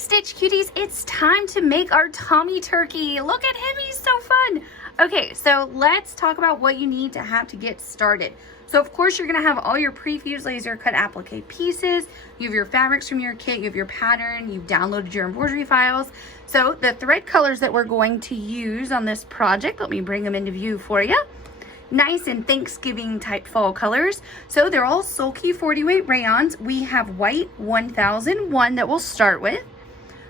Stitch Cuties, it's time to make our Tommy turkey. Look at him, he's so fun. Okay, so let's talk about what you need to have to get started. So of course you're gonna have all your pre-fused laser cut applique pieces, you have your fabrics from your kit, you have your pattern, you've downloaded your embroidery files. So the thread colors that we're going to use on this project, let me bring them into view for you. Nice and Thanksgiving type fall colors. So they're all sulky 40 weight rayons. We have white 1001 that we'll start with.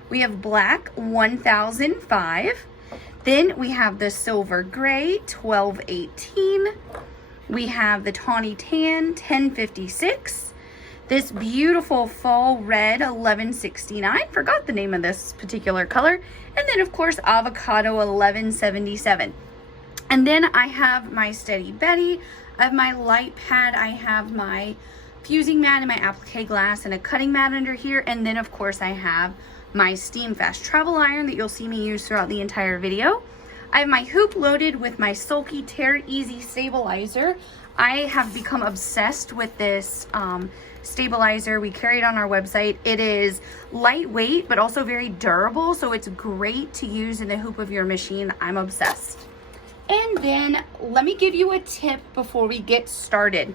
We have black 1005. Then we have the silver gray 1218. We have the tawny tan 1056. This beautiful fall red 1169. Forgot the name of this particular color. And then of course avocado 1177. And then I have my Steady Betty, I have my light pad, I have my fusing mat and my applique glass and a cutting mat under here. And then of course I have my Steam Fast travel iron that you'll see me use throughout the entire video. I have my hoop loaded with my Sulky Tear Easy stabilizer. I have become obsessed with this stabilizer. We carry it on our website. It is lightweight, but also very durable. So it's great to use in the hoop of your machine. I'm obsessed. And then let me give you a tip before we get started.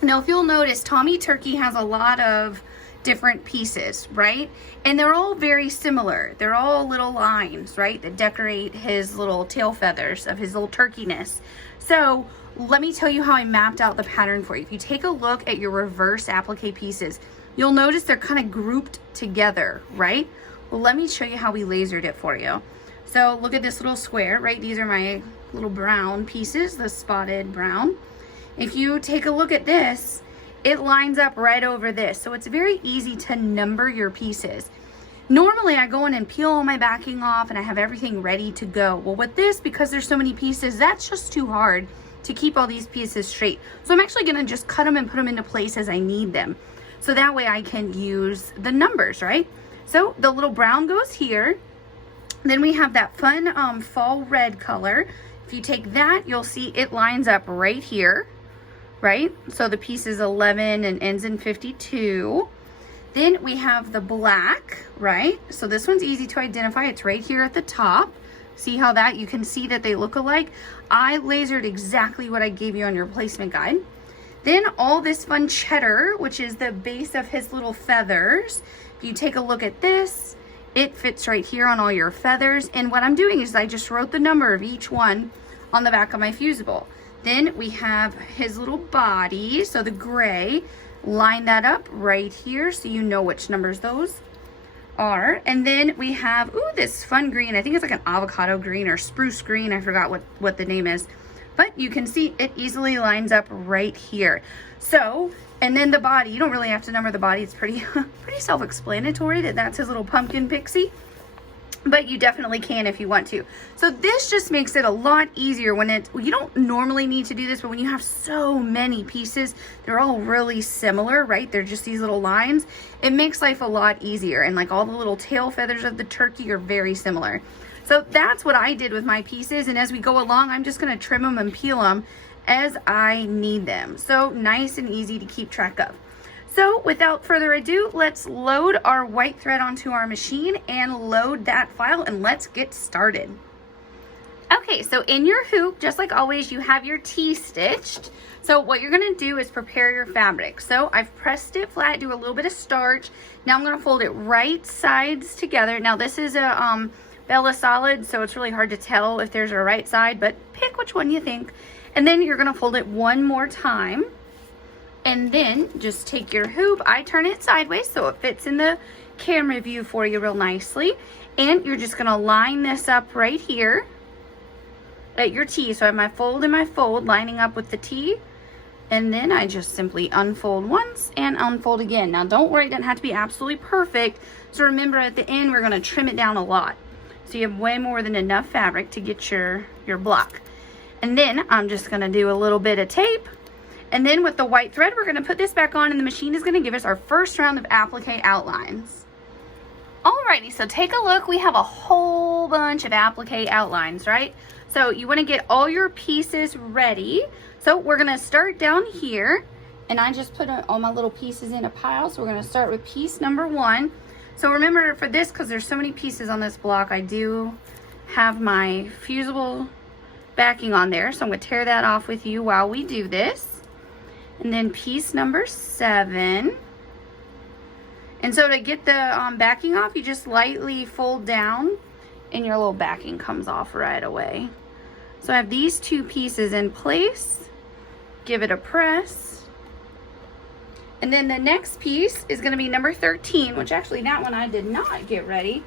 Now, if you'll notice, Tommy Turkey has a lot of different pieces, right? And they're all very similar. They're all little lines, right, that decorate his little tail feathers of his little turkeyness. So let me tell you how I mapped out the pattern for you. If you take a look at your reverse applique pieces, you'll notice they're kind of grouped together, right? Well, let me show you how we lasered it for you. So look at this little square, right? These are my little brown pieces, the spotted brown. If you take a look at this, it lines up right over this. So it's very easy to number your pieces. Normally I go in and peel all my backing off and I have everything ready to go. Well, with this, because there's so many pieces, that's just too hard to keep all these pieces straight. So I'm actually gonna just cut them and put them into place as I need them. So that way I can use the numbers, right? So the little brown goes here. Then we have that fun fall red color. If you take that, you'll see it lines up right here, right? So the piece is 11 and ends in 52. Then we have the black, right? So this one's easy to identify. It's right here at the top. See how that, you can see that they look alike. I lasered exactly what I gave you on your placement guide. Then all this fun cheddar, which is the base of his little feathers. If you take a look at this, it fits right here on all your feathers. And what I'm doing is I just wrote the number of each one on the back of my fusible. Then we have his little body, so the gray, line that up right here so you know which numbers those are. And then we have, ooh, this fun green. I think it's like an avocado green or spruce green. I forgot what the name is. But you can see it easily lines up right here. So, and then the body, you don't really have to number the body. It's pretty self-explanatory that that's his little pumpkin pixie. But you definitely can if you want to. So this just makes it a lot easier when you don't normally need to do this, but when you have so many pieces, they're all really similar, right? They're just these little lines. It makes life a lot easier. And like all the little tail feathers of the turkey are very similar. So that's what I did with my pieces. And as we go along, I'm just gonna trim them and peel them as I need them. So nice and easy to keep track of. So without further ado, let's load our white thread onto our machine and load that file, and let's get started. Okay, so in your hoop, just like always, you have your T-stitched. So what you're gonna do is prepare your fabric. So I've pressed it flat, do a little bit of starch. Now I'm gonna fold it right sides together. Now this is a Bella Solid, so it's really hard to tell if there's a right side, but pick which one you think. And then you're gonna fold it one more time. And then just take your hoop, I turn it sideways so it fits in the camera view for you real nicely. And you're just gonna line this up right here at your T. So I have my fold and my fold lining up with the T. And then I just simply unfold once and unfold again. Now don't worry, it doesn't have to be absolutely perfect. So remember at the end, we're gonna trim it down a lot. So you have way more than enough fabric to get your block. And then I'm just gonna do a little bit of tape. And then with the white thread, we're gonna put this back on and the machine is gonna give us our first round of applique outlines. Alrighty, so take a look. We have a whole bunch of applique outlines, right? So you wanna get all your pieces ready. So we're gonna start down here, and I just put all my little pieces in a pile. So we're gonna start with piece number 1. So remember for this, because there's so many pieces on this block, I do have my fusible backing on there. So I'm going to tear that off with you while we do this. And then piece number 7. And so to get the backing off, you just lightly fold down and your little backing comes off right away. So I have these 2 pieces in place. Give it a press. And then the next piece is going to be number 13, which actually that one I did not get ready.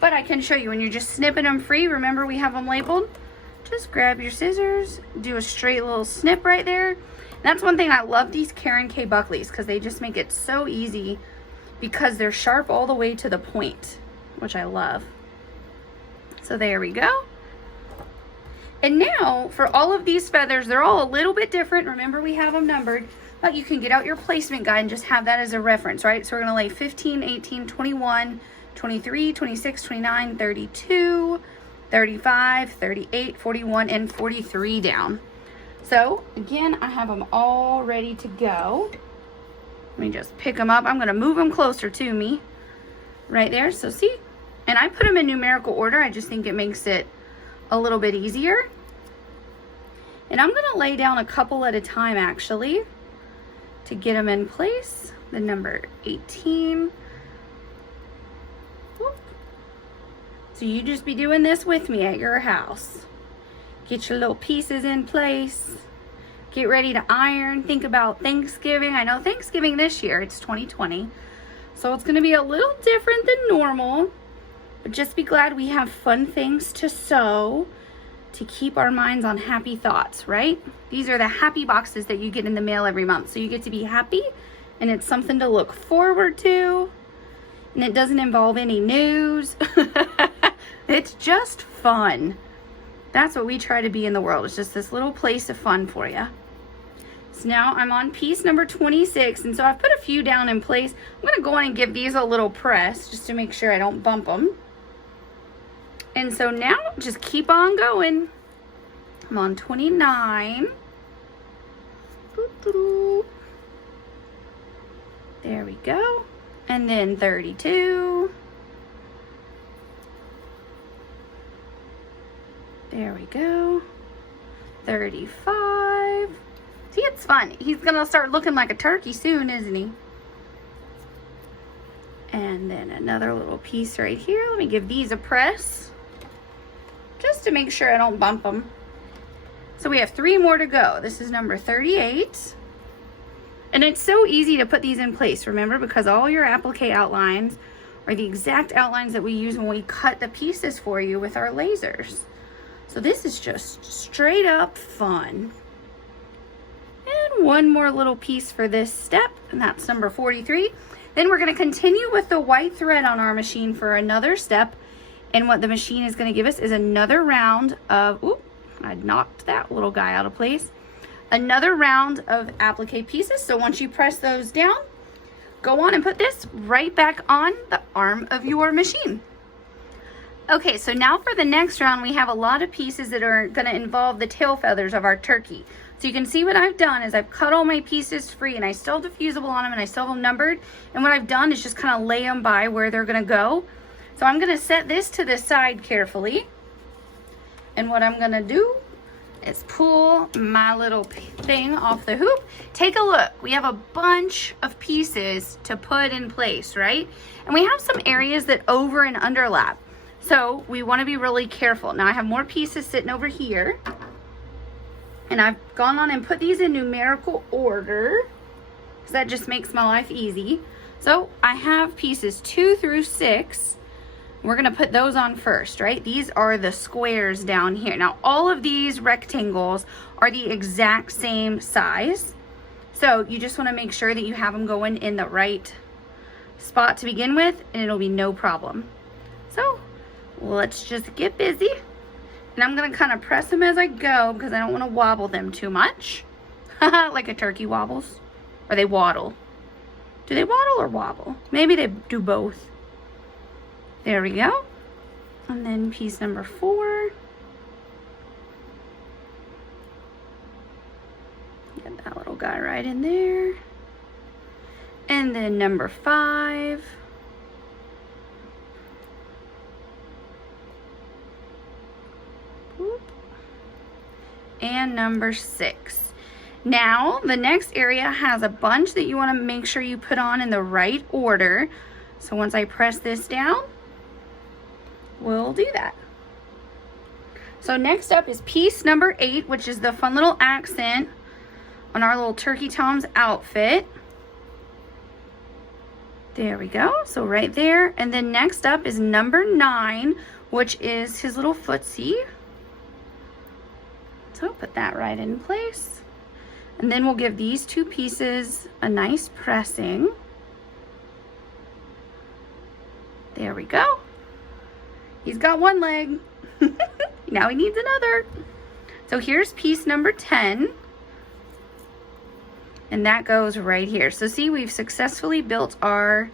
But I can show you when you're just snipping them free. Remember, we have them labeled. Just grab your scissors, do a straight little snip right there. And that's one thing I love these Karen K Buckleys, because they just make it so easy because they're sharp all the way to the point, which I love. So there we go. And now for all of these feathers, they're all a little bit different. Remember, we have them numbered, but you can get out your placement guide and just have that as a reference, right? So we're going to lay 15, 18, 21, 23, 26, 29, 32, 35, 38, 41, and 43 down. So again, I have them all ready to go. Let me just pick them up. I'm going to move them closer to me right there. So see, and I put them in numerical order. I just think it makes it a little bit easier. And I'm going to lay down a couple at a time actually to get them in place. The number 18. Whoop. So you just be doing this with me at your house. Get your little pieces in place. Get ready to iron. Think about Thanksgiving. I know Thanksgiving this year, it's 2020. So it's going to be a little different than normal. But just be glad we have fun things to sew to keep our minds on happy thoughts, right? These are the happy boxes that you get in the mail every month. So you get to be happy, and it's something to look forward to. And it doesn't involve any news. It's just fun. That's what we try to be in the world. It's just this little place of fun for you. So now I'm on piece number 26, and so I've put a few down in place. I'm going to go on and give these a little press just to make sure I don't bump them. And so now just keep on going. I'm on 29. There we go. And then 32. There we go. 35. See, it's fun. He's gonna start looking like a turkey soon, isn't he? And then another little piece right here. Let me give these a press, just to make sure I don't bump them. So we have 3 more to go. This is number 38. And it's so easy to put these in place, remember, because all your applique outlines are the exact outlines that we use when we cut the pieces for you with our lasers. So this is just straight up fun. And one more little piece for this step, and that's number 43. Then we're going to continue with the white thread on our machine for another step. And what the machine is going to give us is another round of, oop, I knocked that little guy out of place. Another round of applique pieces. So once you press those down, go on and put this right back on the arm of your machine. Okay, so now for the next round, we have a lot of pieces that are going to involve the tail feathers of our turkey. So you can see what I've done is I've cut all my pieces free, and I still have the fusible on them, and I still have them numbered. And what I've done is just kind of lay them by where they're going to go. So I'm going to set this to the side carefully. And what I'm going to do is pull my little thing off the hoop. Take a look. We have a bunch of pieces to put in place, right? And we have some areas that over and underlap. So we want to be really careful. Now I have more pieces sitting over here. And I've gone on and put these in numerical order, because that just makes my life easy. So I have pieces 2 through 6. We're going to put those on first, right? These are the squares down here. Now all of these rectangles are the exact same size. So you just want to make sure that you have them going in the right spot to begin with, and it'll be no problem. So let's just get busy. And I'm going to kind of press them as I go, because I don't want to wobble them too much. Like a turkey wobbles. Or they waddle. Do they waddle or wobble? Maybe they do both. There we go. And then piece number 4. Get that little guy right in there. And then number 5. and number 6. Now, the next area has a bunch that you want to make sure you put on in the right order. So once I press this down, we'll do that. So next up is piece number 8, which is the fun little accent on our little Turkey Tom's outfit. There we go. So right there. And then next up is number 9, which is his little footsie. So put that right in place. And then we'll give these 2 pieces a nice pressing. There we go. He's got one leg. Now he needs another. So here's piece number 10. And that goes right here. So see, we've successfully built our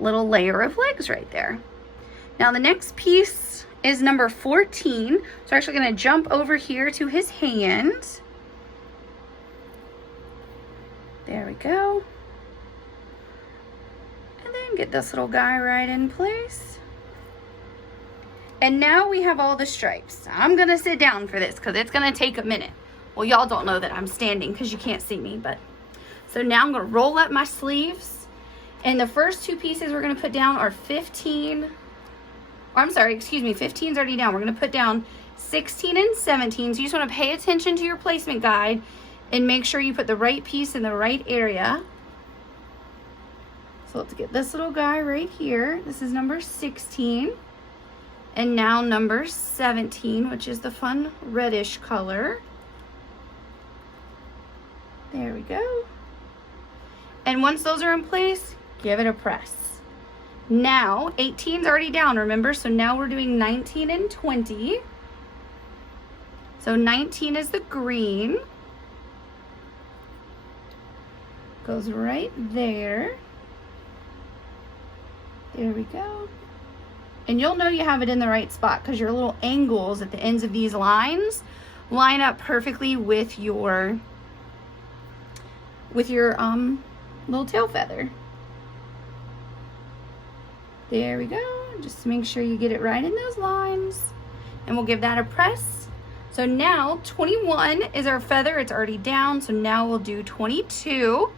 little layer of legs right there. Now the next piece is number 14. So we're actually going to jump over here to his hand. There we go. And then get this little guy right in place. And now we have all the stripes. I'm going to sit down for this because it's going to take a minute. Well, y'all don't know that I'm standing because you can't see me, but so now I'm going to roll up my sleeves. And the first 2 pieces we're going to put down are 15. Or I'm sorry, excuse me, 15 is already down. We're going to put down 16 and 17. So you just want to pay attention to your placement guide and make sure you put the right piece in the right area. So let's get this little guy right here. This is number 16. And now number 17, which is the fun reddish color. There we go. And once those are in place, give it a press. Now, 18's already down, remember? So now we're doing 19 and 20. So 19 is the green. Goes right there. There we go. And you'll know you have it in the right spot because your little angles at the ends of these lines line up perfectly with your little tail feather. There we go. Just make sure you get it right in those lines. And we'll give that a press. So now 21 is our feather. It's already down. So now we'll do 22.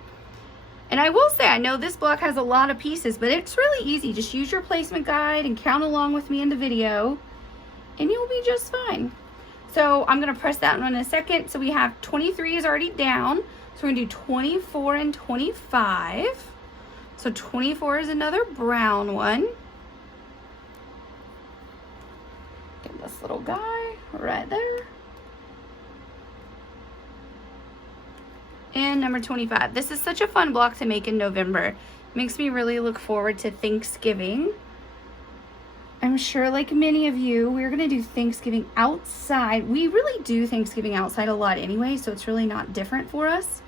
And I will say, I know this block has a lot of pieces, but it's really easy. Just use your placement guide and count along with me in the video, and you'll be just fine. So I'm going to press that one in a second. So we have 23 is already down. So we're going to do 24 and 25. So 24 is another brown one. Get this little guy right there. And number 25. This is such a fun block to make in November. It makes me really look forward to Thanksgiving. I'm sure like many of you, we're going to do Thanksgiving outside. We really do Thanksgiving outside a lot anyway, so it's really not different for us.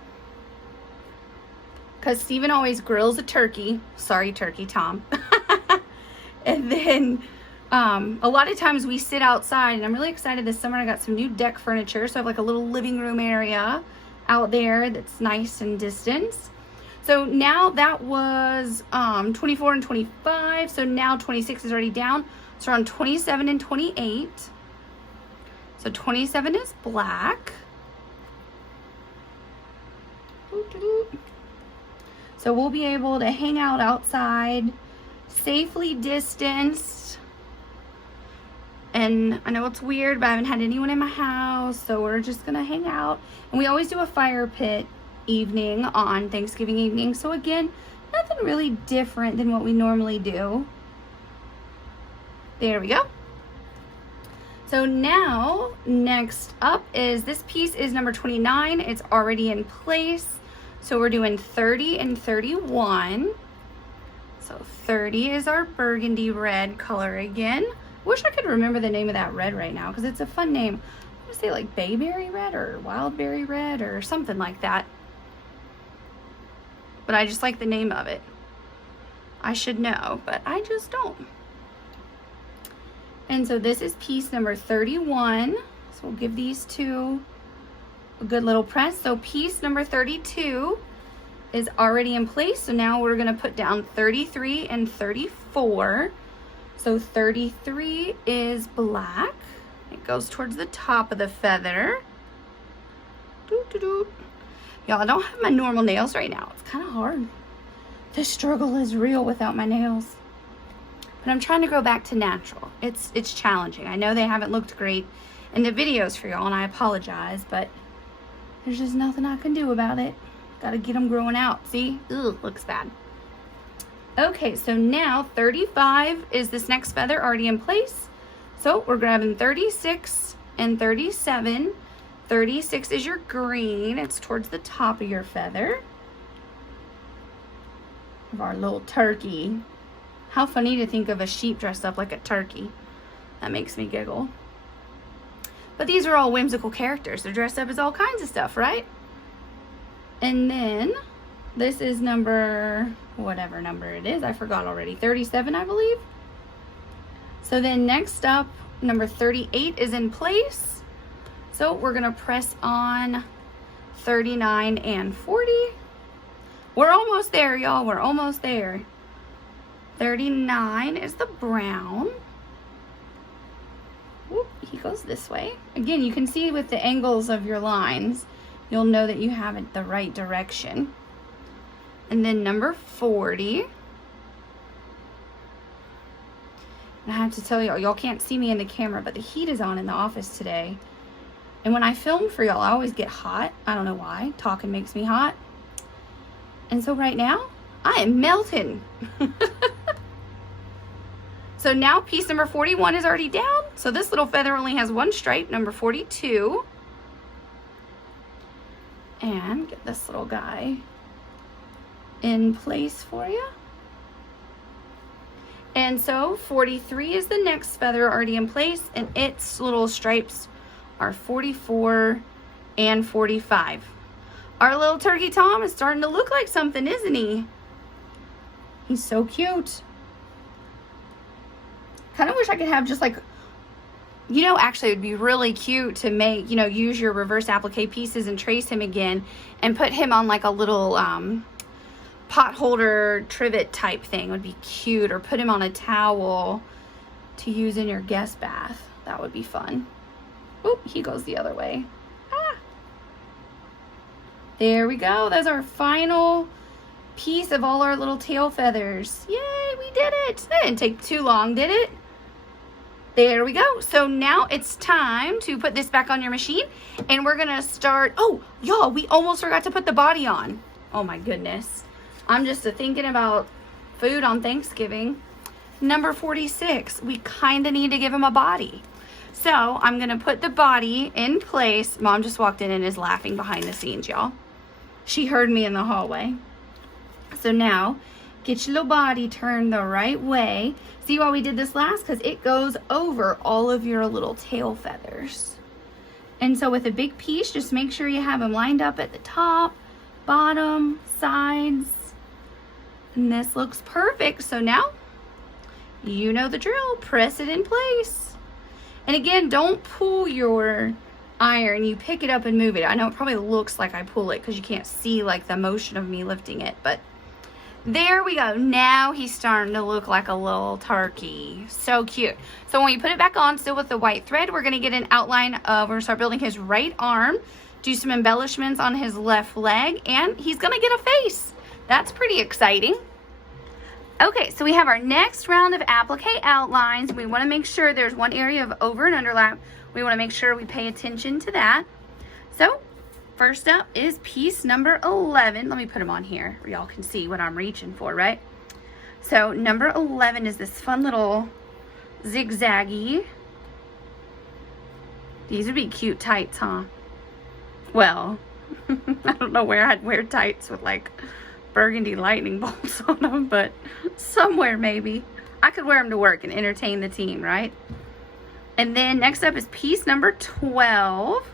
Because Steven always grills a turkey. Sorry, Turkey Tom. And then a lot of times we sit outside, and I'm really excited this summer. I got some new deck furniture, so I have like a little living room area out there that's nice and distant. So now that was 24 and 25. So now 26 is already down. So we're on 27 and 28. So 27 is black. So we'll be able to hang out outside, safely distanced. And I know it's weird, but I haven't had anyone in my house, so we're just gonna hang out. And we always do a fire pit evening on Thanksgiving evening. So again, nothing really different than what we normally do. There we go. So now, next up is this piece is number 29. It's already in place. So we're doing 30 and 31. So 30 is our burgundy red color again. Wish I could remember the name of that red right now because it's a fun name. I'm gonna say like bayberry red or wildberry red or something like that. But I just like the name of it. I should know, but I just don't. And so this is piece number 31. So we'll give these two a good little press. So piece number 32 is already in place. So now we're gonna put down 33 and 34. So 33 is black. It goes towards the top of the feather. Y'all, I don't have my normal nails right now. It's kind of hard. The struggle is real without my nails. But I'm trying to go back to natural. It's challenging. I know they haven't looked great in the videos for y'all, and I apologize, but there's just nothing I can do about it. Gotta get them growing out. See? Ugh, looks bad. Okay, so now 35 is this next feather already in place. So we're grabbing 36 and 37. 36 is your green. It's towards the top of your feather. Of our little turkey. How funny to think of a sheep dressed up like a turkey. That makes me giggle. But these are all whimsical characters. They're dressed up as all kinds of stuff, right? And then this is number, whatever number it is, I forgot already, 37, I believe. So then next up, number 38 is in place. So we're gonna press on 39 and 40. We're almost there, y'all, we're almost there. 39 is the brown. Whoop, he goes this way. Again, you can see with the angles of your lines, you'll know that you have it the right direction. And then number 40. And I have to tell y'all can't see me in the camera, but the heat is on in the office today. And when I film for y'all, I always get hot. I don't know why. Talking makes me hot. And so right now, I am melting. So now piece number 41 is already down. So this little feather only has one stripe, number 42. And get this little guy in place for you. And so 43 is the next feather already in place, and its little stripes are 44 and 45. Our little turkey Tom is starting to look like something, isn't he? He's so cute. Kind of wish I could have just like, you know, actually it would be really cute to make, you know, use your reverse applique pieces and trace him again and put him on like a little pot holder trivet type thing. Would be cute. Or put him on a towel to use in your guest bath. That would be fun. Oop, he goes the other way. Ah. There we go. That's our final piece of all our little tail feathers. Yay, we did it. That didn't take too long, did it? There we go. So now it's time to put this back on your machine, and we're gonna start. Oh, y'all, we almost forgot to put the body on. Oh my goodness. I'm just thinking about food on Thanksgiving. Number 46, we kind of need to give him a body. So I'm gonna put the body in place. Mom just walked in and is laughing behind the scenes, y'all. She heard me in the hallway. So now, get your little body turned the right way. See why we did this last? Because it goes over all of your little tail feathers. And so with a big piece, just make sure you have them lined up at the top, bottom, sides. And this looks perfect. So now, you know the drill. Press it in place. And again, don't pull your iron. You pick it up and move it. I know it probably looks like I pull it because you can't see like the motion of me lifting it, but there we go. Now he's starting to look like a little turkey. So cute. So when we put it back on, still with the white thread, we're going to get an outline of, we're going to start building his right arm, do some embellishments on his left leg, and he's going to get a face. That's pretty exciting. Okay, so we have our next round of applique outlines. We want to make sure there's one area of over and underlap. We want to make sure we pay attention to that. So first up is piece number 11. Let me put them on here where y'all can see what I'm reaching for, right? So number 11 is this fun little zigzaggy. These would be cute tights, huh? Well, I don't know where I'd wear tights with like burgundy lightning bolts on them, but somewhere maybe. I could wear them to work and entertain the team, right? And then next up is piece number 12.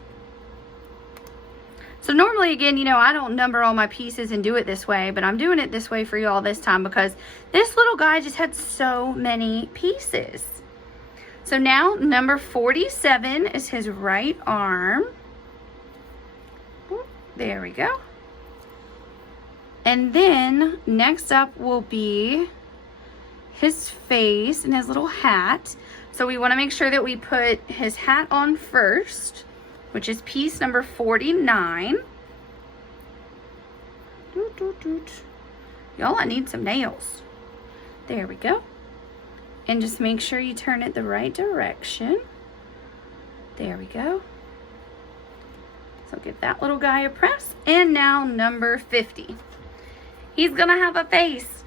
So normally, again, you know, I don't number all my pieces and do it this way, but I'm doing it this way for y'all this time because this little guy just had so many pieces. So now number 47 is his right arm. There we go. And then next up will be his face and his little hat. So we want to make sure that we put his hat on first. which is piece number 49. Y'all, I need some nails. There we go. And just make sure you turn it the right direction. There we go. So give that little guy a press. And now number 50. He's gonna have a face.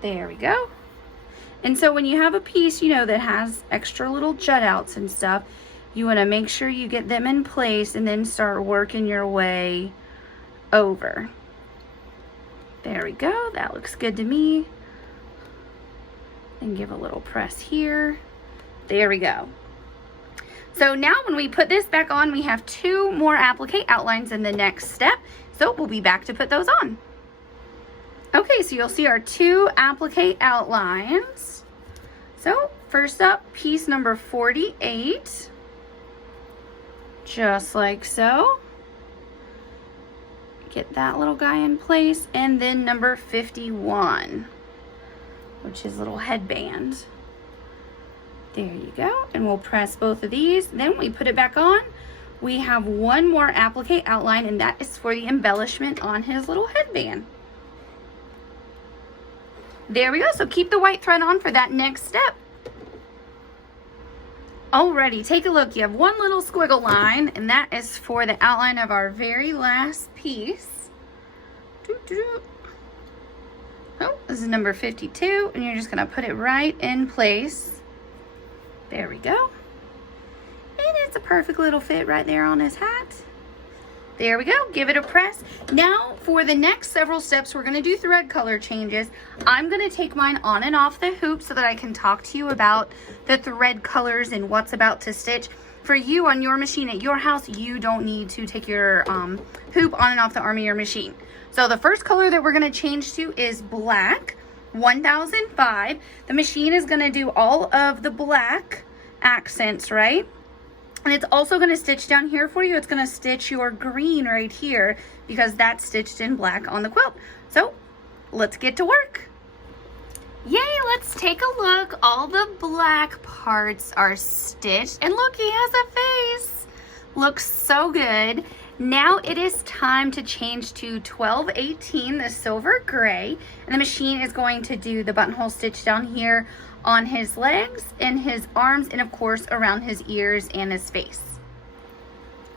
There we go. And so when you have a piece, you know, that has extra little jut outs and stuff, you want to make sure you get them in place and then start working your way over. There we go. That looks good to me. And give a little press here. There we go. So now when we put this back on, we have 2 more applique outlines in the next step. So we'll be back to put those on. Okay, so you'll see our 2 applique outlines. So first up, piece number 48. Just like so. Get that little guy in place. And then number 51, which is little headband. There you go. And we'll press both of these. Then we put it back on. We have 1 more applique outline, and that is for the embellishment on his little headband. There we go. So keep the white thread on for that next step. Alrighty, take a look. You have 1 little squiggle line, and that is for the outline of our very last piece. Oh, this is number 52, and you're just going to put it right in place. There we go. And it's a perfect little fit right there on his hat. There we go. Give it a press. Now, for the next several steps, we're going to do thread color changes. I'm going to take mine on and off the hoop so that I can talk to you about the thread colors and what's about to stitch. For you on your machine at your house, you don't need to take your hoop on and off the arm of your machine. So the first color that we're going to change to is black, 1005. The machine is going to do all of the black accents, right? And it's also going to stitch down here for you. It's going to stitch your green right here because that's stitched in black on the quilt. So let's get to work. Yay, let's take a look. All the black parts are stitched. And look, he has a face. Looks so good. Now it is time to change to 1218, the silver gray. And the machine is going to do the buttonhole stitch down here on his legs and his arms, and of course around his ears and his face.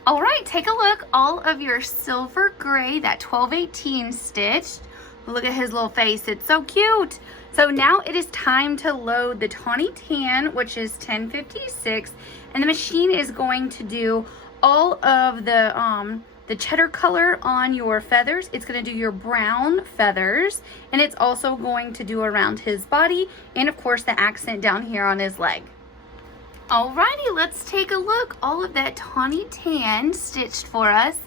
All right, take a look. All of your silver gray, that 1218 stitched. Look at his little face. It's so cute. So now it is time to load the tawny tan, which is 1056, and the machine is going to do all of the cheddar color on your feathers. It's going to do your brown feathers, and it's also going to do around his body, and of course the accent down here on his leg. Alrighty, let's take a look. All of that tawny tan stitched for us.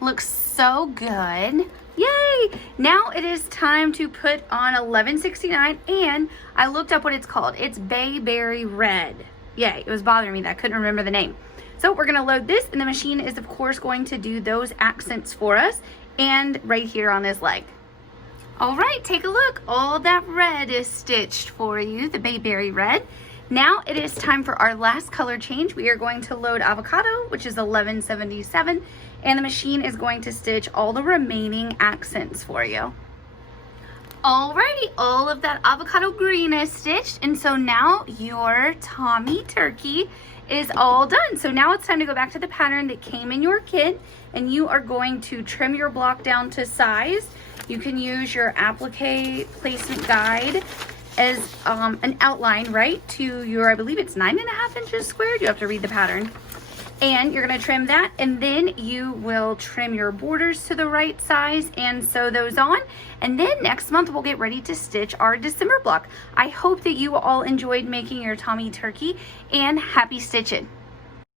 Looks so good. Yay! Now it is time to put on 1169, and I looked up what it's called. It's Bayberry Red. Yay, it was bothering me that I couldn't remember the name. So we're going to load this, and the machine is of course going to do those accents for us and right here on his leg. All right, take a look. All that red is stitched for you, the Bayberry Red. Now it is time for our last color change. We are going to load avocado, which is 1177, and the machine is going to stitch all the remaining accents for you. Alrighty, all of that avocado green is stitched, and so now your Tommy turkey is all done. So now it's time to go back to the pattern that came in your kit, and you are going to trim your block down to size. You can use your applique placement guide as an outline, right, to your, I believe it's 9.5 inches squared. You have to read the pattern. And you're going to trim that, and then you will trim your borders to the right size and sew those on. And then next month we'll get ready to stitch our December block. I hope that you all enjoyed making your Tommy turkey, and happy stitching.